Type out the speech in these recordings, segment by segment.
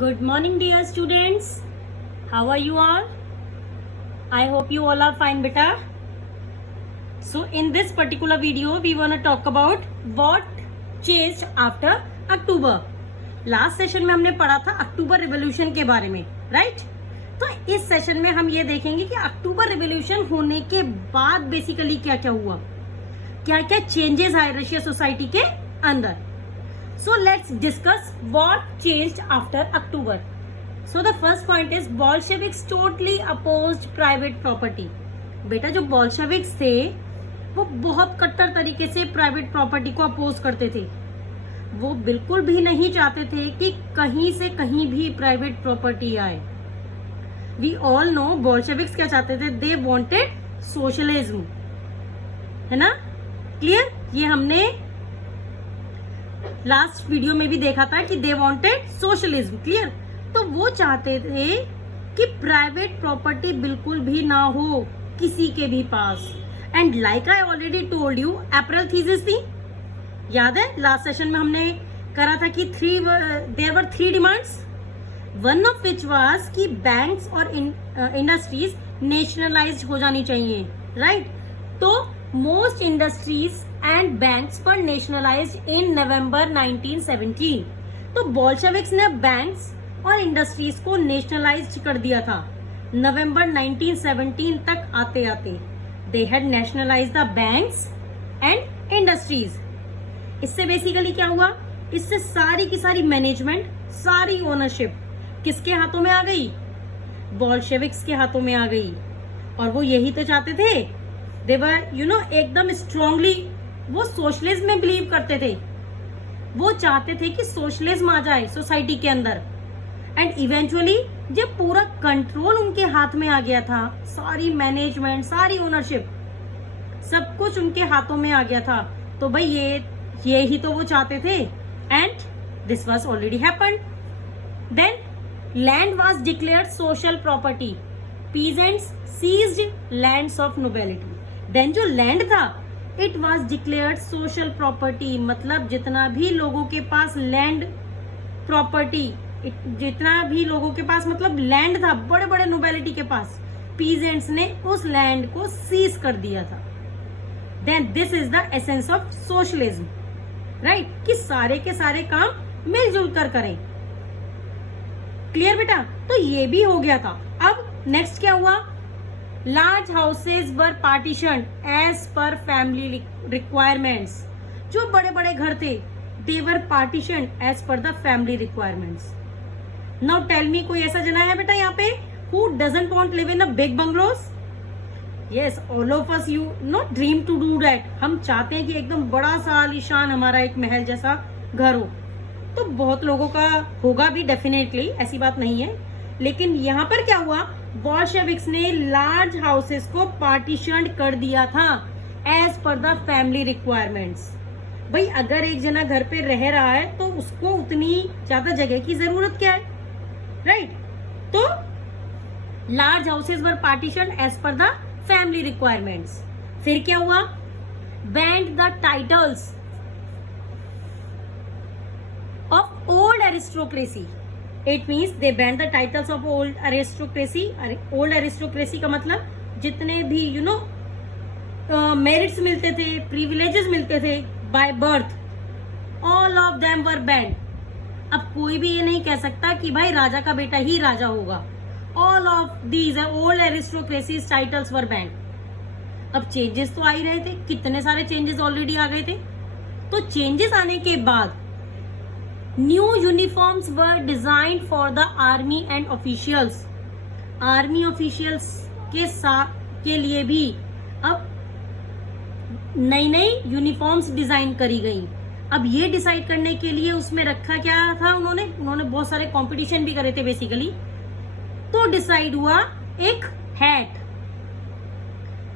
Good morning, dear students. How are you all? I hope you all are fine, beta. So in this particular video, we want to talk about what changed after October. Last session में हमने पढ़ा था अक्टूबर revolution के बारे में, right? तो इस session में हम ये देखेंगे कि अक्टूबर रिवॉल्यूशन होने के बाद बेसिकली क्या क्या हुआ, क्या क्या चेंजेस आए रशिया सोसाइटी के अंदर. So let's discuss what changed after October. So the first point is Bolsheviks totally opposed private property. बेटा जो Bolsheviks थे वो बहुत कट्टर तरीके से प्राइवेट प्रॉपर्टी को अपोज करते थे. वो बिल्कुल भी नहीं चाहते थे कि कहीं से कहीं भी प्राइवेट प्रॉपर्टी आए. We all know Bolsheviks क्या चाहते थे? They wanted socialism, है ना? क्लियर? ये हमने लास्ट वीडियो में भी देखा था कि दे वांटेड सोशलिज्म. क्लियर? तो वो चाहते थे कि प्राइवेट प्रॉपर्टी बिल्कुल भी ना हो किसी के भी पास. And like I already told you, April thesis थी, याद है? लास्ट सेशन में हमने करा था कि there were 3 demands. One of which was कि बैंक्स और इंडस्ट्रीज नेशनलाइज्ड हो जानी चाहिए, राइट? तो मोस्ट इंडस्ट्रीज एंड बैंक्स पर नेशनलाइज्ड इन नवंबर 1917. तो बोल्शेविक्स ने बैंक्स और इंडस्ट्रीज को नेशनलाइज्ड कर दिया था नवंबर 1917 तक. आते आते they had nationalised the banks and industries. इससे बेसिकली क्या हुआ? इससे सारी की सारी मैनेजमेंट, सारी ओनरशिप किसके हाथों में आ गई? बोल्शेविक्स के हाथों में आ गई. और वो यही तो चाहते थे. दे वर एकदम स्ट्रांगली वो सोशलिज्म में बिलीव करते थे. वो चाहते थे कि सोशलिज्म आ जाए सोसाइटी के अंदर. एंड इवेंचुअली जब पूरा कंट्रोल उनके हाथ में आ गया था, सारी मैनेजमेंट, सारी ओनरशिप, सब कुछ उनके हाथों में आ गया था, तो भाई ये ही तो वो चाहते थे. And this was already happened. Then land was declared social property. Peasants seized lands of nobility. Then जो लैंड था it was declared social property. मतलब जितना भी लोगों के पास लैंड प्रॉपर्टी, जितना भी लोगों के पास मतलब लैंड था, बड़े बड़े नोबिलिटी के पास, पीजेंट्स ने उस लैंड को सीज कर दिया था. Then this is the essence of socialism, right? कि सारे के सारे काम मिलजुल कर करें. क्लियर बेटा? तो ये भी हो गया था. अब नेक्स्ट क्या हुआ? Large houses were partition as per family requirements. जो बड़े बड़े घर थे they were partition as per the family requirements. Now tell me, कोई ऐसा जना है बेटा यहाँ पे who doesn't want live in a big bungalows? Yes, all of us you not dream to do that. हम चाहते हैं कि एकदम बड़ा सा आलीशान हमारा एक महल जैसा घर हो. तो बहुत लोगों का होगा भी डेफिनेटली, ऐसी बात नहीं है. लेकिन यहाँ पर क्या हुआ? बोल्शेविक्स ने लार्ज हाउसेस को पार्टीशन कर दिया था as per the family requirements. भाई अगर एक जना घर पे रह रहा है तो उसको उतनी ज्यादा जगह की जरूरत क्या है, राइट? तो large houses were partition as per the family requirements. फिर क्या हुआ? Banned the titles of old aristocracy. It means they banned the titles of old aristocracy. Old aristocracy का मतलब जितने भी मेरिट्स मिलते थे, प्रिविलेजेस मिलते थे by birth, all of them were band. अब कोई भी ये नहीं कह सकता कि भाई राजा का बेटा ही राजा होगा. All of these old aristocracy titles were band. अब चेंजेस तो आ ही रहे थे, कितने सारे चेंजेस ऑलरेडी आ गए थे. तो चेंजेस आने के बाद new uniforms were designed for the army and officials. Army officials के लिए भी अब नई नई यूनिफॉर्म्स डिजाइन करी गई. अब ये डिसाइड करने के लिए उसमें रखा क्या था उन्होंने बहुत सारे कंपटीशन भी करे थे बेसिकली. तो डिसाइड हुआ एक हैट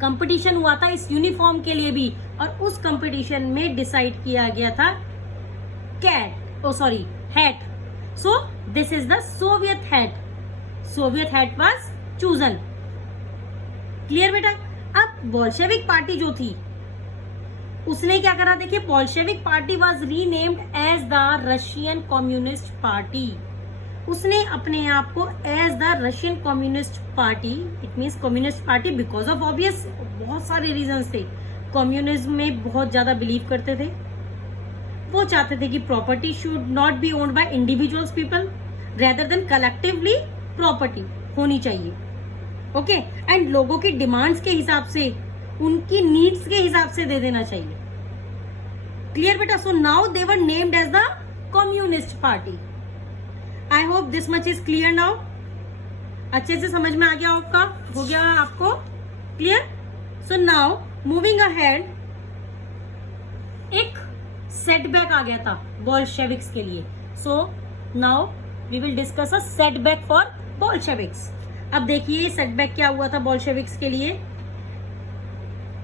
कंपटीशन हुआ था इस यूनिफॉर्म के लिए भी. और उस कंपटीशन में डिसाइड किया गया था hat. So this is the Soviet hat. Soviet hat was chosen. Clear बेटा? अब बोल्शेविक पार्टी जो थी उसने क्या करा? देखिए, Bolshevik party was renamed as the Russian communist party. उसने अपने आप को as the Russian communist party, it means communist party because of obvious बहुत सारे रीजंस थे। कम्युनिज्म में बहुत ज्यादा बिलीव करते थे। वो चाहते थे कि property should not be owned by individuals people rather than collectively property होनी चाहिए। ओके एंड लोगों की डिमांड्स के हिसाब से, उनकी नीड्स के हिसाब से दे देना चाहिए। क्लियर बेटा? So now they were named as the communist party. I hope this much is clear now. अच्छे से समझ में आ गया आपका, हो गया आपको clear? So now moving ahead, एक सेटबैक आ गया था बोल्शेविक्स के लिए। So now we will discuss a setback for Bolsheviks. अब देखिए सेटबैक क्या हुआ था बोल्शेविक्स के लिए।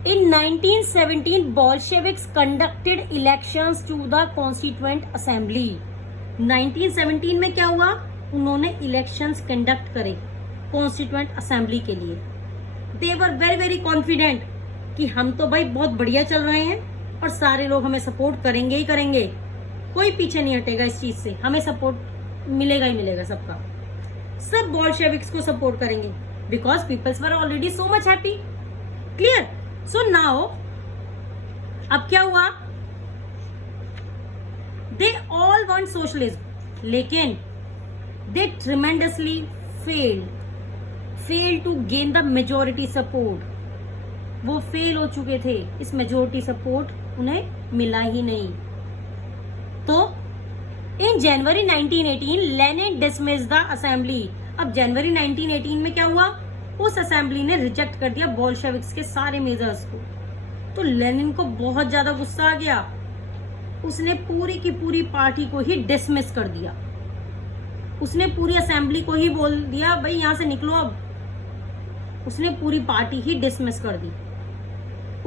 In 1917 Bolsheviks conducted elections to the constituent assembly. 1917 में क्या हुआ? उन्होंने इलेक्शंस कंडक्ट करे कॉन्स्टिट्यूएंट असेंबली के लिए। They were very very confident कि हम तो भाई बहुत बढ़िया चल रहे हैं और सारे लोग हमें सपोर्ट करेंगे ही करेंगे, कोई पीछे नहीं हटेगा इस चीज से, हमें सपोर्ट मिलेगा ही मिलेगा सबका, सब बोल्शेविक्स को सपोर्ट करेंगे because peoples were already so much happy. Clear? So now अब क्या हुआ? दे ऑल वांट सोशलिज्म, लेकिन they tremendously failed to gain the majority support. वो फेल हो चुके थे, इस मेजोरिटी सपोर्ट उन्हें मिला ही नहीं। तो इन जनवरी 1918 लेनिन डिसमिस्ड द असेंबली। अब जनवरी 1918 में क्या हुआ? उस असेंबली ने रिजेक्ट कर दिया बोल्शेविक्स के सारे मेजर्स को। तो लेनिन को बहुत ज्यादा गुस्सा आ गया, उसने पूरी की पूरी पार्टी को ही डिसमिस कर दिया। उसने पूरी असेंबली को ही बोल दिया भाई यहां से निकलो। अब उसने पूरी पार्टी ही डिसमिस कर दी।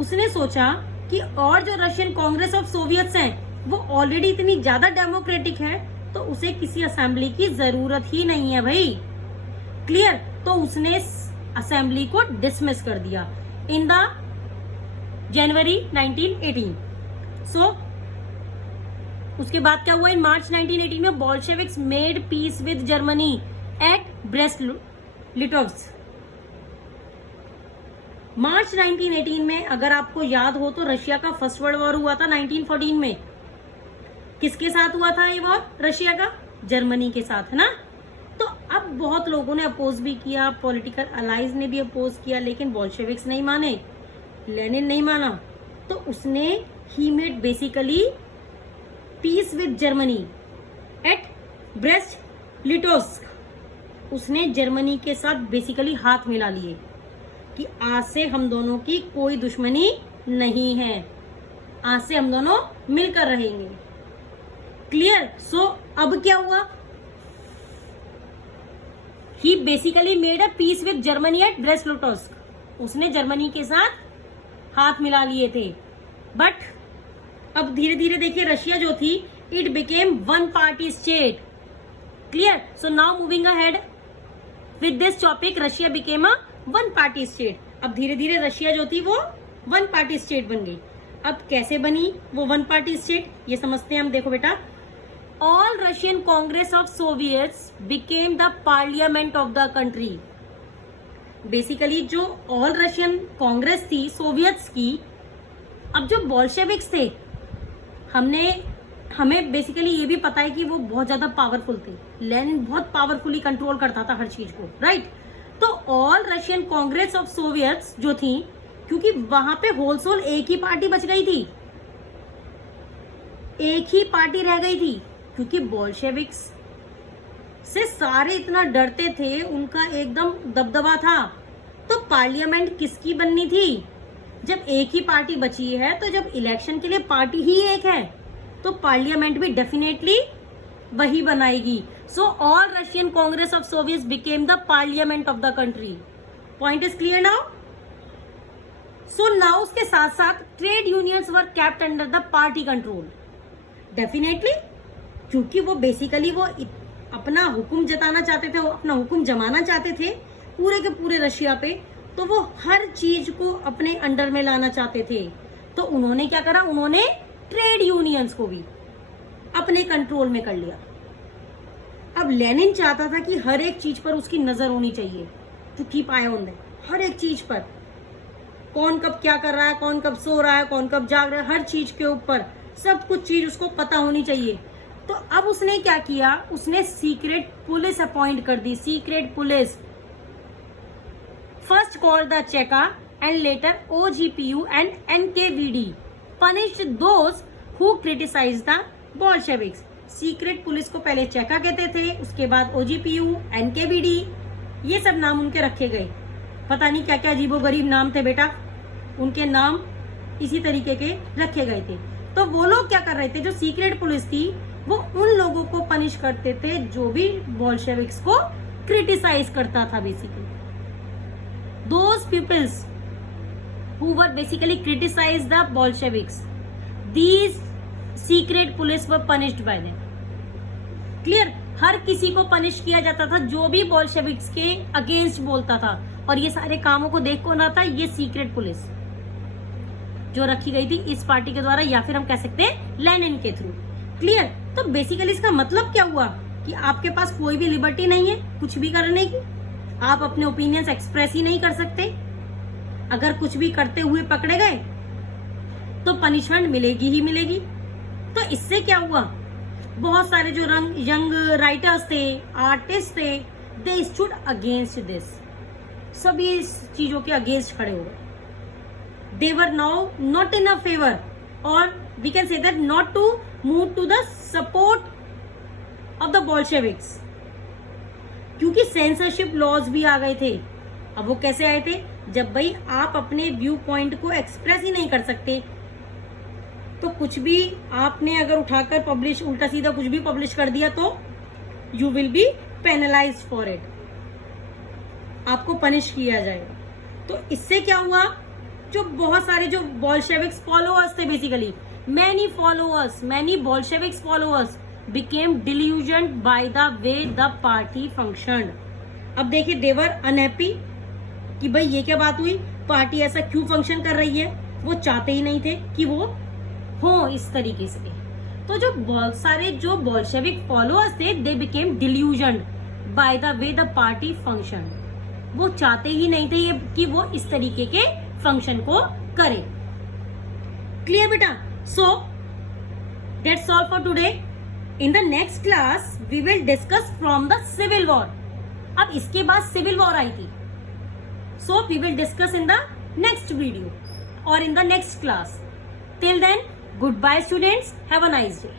उसने सोचा कि और जो रशियन कांग्रेस ऑफ सोवियट्स हैं वो ऑलरेडी इतनी ज्यादा डेमोक्रेटिक है तो उसे किसी असेंबली की जरूरत ही नहीं है भाई। क्लियर? तो उसने असेंबली को डिसमिस कर दिया इन द जनवरी 1918। सो उसके बाद क्या हुआ? इन मार्च 1918 में Bolsheviks made peace with Germany at Brest Litovsk. March 1918 में अगर आपको याद हो तो रशिया का फर्स्ट वर्ल्ड वॉर हुआ था 1914 में। किसके साथ हुआ था ये वॉर? रशिया का जर्मनी के साथ, है ना? तो अब बहुत लोगों ने अपोज भी किया, पॉलिटिकल अलाइज ने भी अपोज किया, लेकिन बोल्शेविक्स नहीं माने, लेनिन नहीं माना। तो उसने he made basically peace with Germany at Brest Litovsk. उसने जर्मनी के साथ बेसिकली हाथ मिला लिए कि आज से हम दोनों की कोई दुश्मनी नहीं है, आज से हम दोनों मिलकर रहेंगे। क्लियर? सो अब क्या हुआ? He basically made a peace with Germany at Brest Litovsk. उसने जर्मनी के साथ हाथ मिला लिए थे। बट अब धीरे धीरे देखिए रशिया जो थी it became one party state. Clear? So now moving ahead with this topic, Russia became a one party state. अब धीरे धीरे रशिया जो थी वो वन पार्टी स्टेट बन गई। अब कैसे बनी वो वन पार्टी स्टेट, ये समझते हैं हम। देखो बेटा, all Russian Congress of Soviets became the parliament of the country. Basically जो ऑल रशियन कांग्रेस थी सोवियट्स की, अब जो बोल्शेविक्स थे, हमें बेसिकली ये भी पता है कि वो बहुत ज्यादा पावरफुल थे। लेनिन बहुत पावरफुली कंट्रोल करता था हर चीज को, राइट? तो all Russian Congress of Soviets जो थी, क्योंकि वहां पे होलसोल एक ही पार्टी बच गई थी, एक ही पार्टी रह गई थी, क्योंकि बोल्शेविक्स से सारे इतना डरते थे, उनका एकदम दबदबा था। तो पार्लियामेंट किसकी बननी थी? जब एक ही पार्टी बची है, तो जब इलेक्शन के लिए पार्टी ही एक है, तो पार्लियामेंट भी डेफिनेटली वही बनाएगी। So all Russian Congress of Soviets became the parliament of the country. Point is clear now? So now उसके साथ साथ trade unions were kept under the party control. Definitely, क्योंकि वो बेसिकली वो अपना हुक्म जताना चाहते थे, वो अपना हुक्म जमाना चाहते थे पूरे के पूरे रशिया पे, तो वो हर चीज को अपने अंडर में लाना चाहते थे। तो उन्होंने क्या करा? उन्होंने ट्रेड यूनियंस को भी अपने कंट्रोल में कर लिया। अब लेनिन चाहता था कि हर एक चीज पर उसकी नजर होनी चाहिए, to keep eye on that, हर एक चीज पर, कौन कब क्या कर रहा है, कौन कब सो रहा है, कौन कब जाग रहा है, हर चीज के ऊपर सब कुछ चीज उसको पता होनी चाहिए। तो अब उसने क्या किया, उसने सीक्रेट पुलिस अपॉइंट कर दी, secret police. First call the Cheka and later OGPU and NKVD punished those who criticized the Bolsheviks। Secret police को पहले चेका कहते थे, उसके बाद OGPU, NKVD, ये सब नाम उनके रखे गए। पता नहीं क्या क्या अजीबोगरीब नाम थे बेटा, उनके नाम इसी तरीके के रखे गए थे। तो वो लोग क्या कर रहे थे, जो सीक्रेट पुलिस थी वो उन लोगों को पनिश करते थे जो भी बोल्शेविक्स को क्रिटिसाइज करता था। Basically those peoples who were basically criticized the Bolsheviks, these secret police were punished by them। Clear, हर किसी को पनिश किया जाता था जो भी बोल्शेविक्स के अगेंस्ट बोलता था। और ये सारे कामों को देख कौन आता, ये सीक्रेट पुलिस जो रखी गई थी इस पार्टी के द्वारा, या फिर हम कह सकते हैं लेनिन के थ्रू। क्लियर, तो बेसिकली इसका मतलब क्या हुआ कि आपके पास कोई भी लिबर्टी नहीं है कुछ भी करने की, आप अपने ओपिनियंस एक्सप्रेस ही नहीं कर सकते। अगर कुछ भी करते हुए पकड़े गए तो पनिशमेंट मिलेगी ही मिलेगी। तो इससे क्या हुआ, बहुत सारे जो यंग राइटर्स थे, आर्टिस्ट थे, दे स्टूड अगेंस्ट दिस, सभी इस चीजों के अगेंस्ट खड़े हो गए। They were now not in a favour, और we can say that not to move to the support of the Bolsheviks, क्योंकि सेंसरशिप लॉज भी आ गए थे। अब वो कैसे आए थे, जब भाई आप अपने व्यू पॉइंट को एक्सप्रेस ही नहीं कर सकते तो कुछ भी आपने अगर उठाकर पब्लिश, उल्टा सीधा कुछ भी पब्लिश कर दिया तो you will be penalised for it, आपको पनिश किया जाएगा। तो इससे क्या हुआ, जो बहुत सारे जो बोल्शेविक्स फॉलोअर्स थे, basically many Bolsheviks followers became disillusioned by the way the party functioned. अब देखिए, देवर अनहैप्पी कि भाई ये क्या बात हुई, पार्टी ऐसा क्यों फंक्शन कर रही है, वो चाहते ही नहीं थे कि वो हो इस तरीके से। तो जो बहुत सारे जो बोल्शेविक फॉलोअर्स थे, they became disillusioned by the way the party function, वो चाहते ही नहीं थे ये कि वो इस तरीके के फंक्शन को करे। क्लियर बेटा, so that's all for today. In the next class we will discuss from the civil war. अब इसके बाद सिविल वॉर आई थी, so we will discuss in the next video or in the next class. Till then, goodbye students, have a nice day.